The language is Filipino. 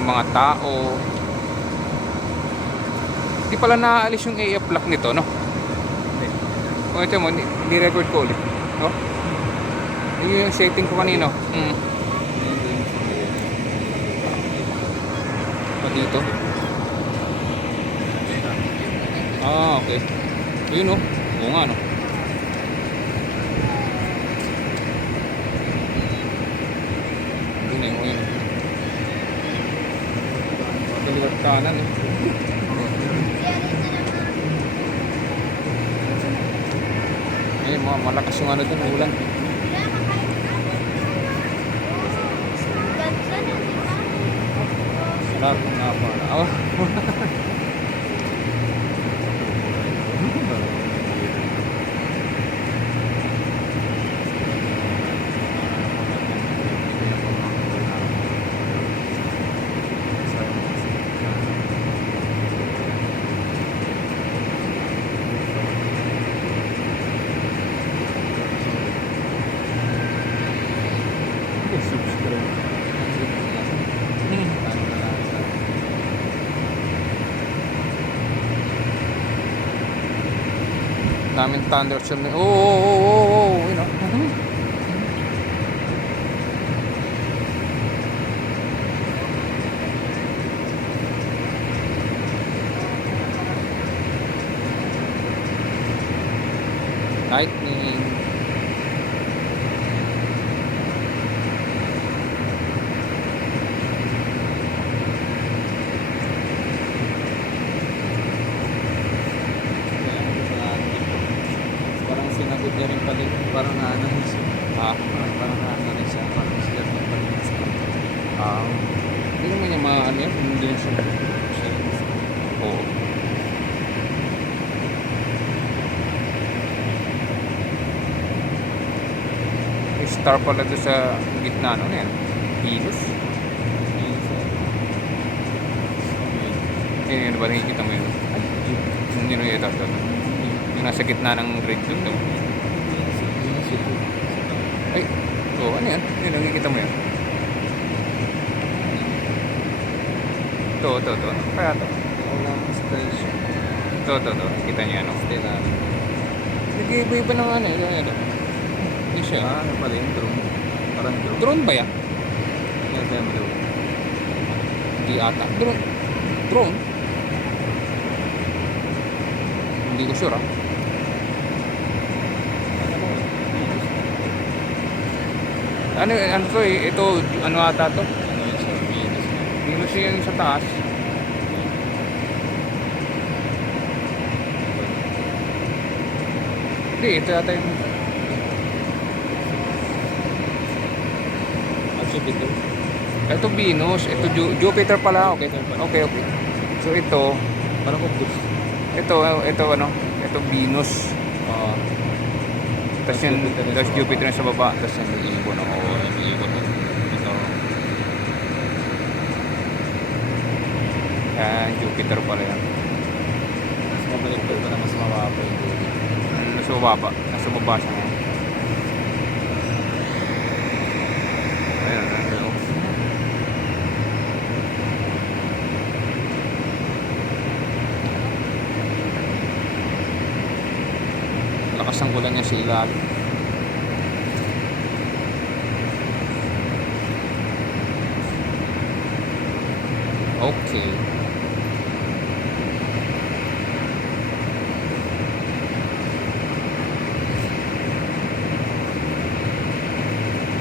Maraming mga tao. Hindi pala naaalis yung AF lock nito, no? O ito mo, ni-record ko ulit. No? Yun yung setting ko kanino. Pa dito. Ah, okay. Yun, no? Oo nga, no? Yun, yun. Kaliwat kanan, eh. Ay, malakas yung ano dun, ulan. Sarap nga pala. Oh. Daming thunderstorm. Oh, you know. Lightning. Sinagot niya rin pala parang naano rin siya. Parang naano rin siya. Parang siya rin pala siya. Hindi naman niya maano yan. Hindi siya. Oo. May star pala doon sa gitna. Ano yan? Venus? Yun ba nakikita mo yun? Yun yung ito. Yung nasa gitna ng grid doon. Ay, ano yan? Yun, nakikita mo yan. Ito. Kaya ito. Wala akong station. Ito. Kita niyo ano. Stella. Nag-iiba ng ano. Ito. Hindi siya. Ano pala yung drone? Parang drone. Drone ba yan? Yan, kaya mo drone. Hindi ata. Drone? Hindi ko sure Ano to eh, ito, ano ata to? Ano yun sa Venus? Venus yung sa taas. Hindi, ito yata yung... Jupiter. Ito Venus, ito Jupiter pala, okay. Okay. So ito, Parang obdus. ito ano, ito Venus. Tapos yun, tapos Jupiter na sa baba, tapos yung iikot na ito. Jupiter pala yan. Mas mabaliktad pa na mas mababa yung Jupiter. Nasa baba siya ngayon. Ayan. Lakas ang ulan niya sa ilalim. Okay.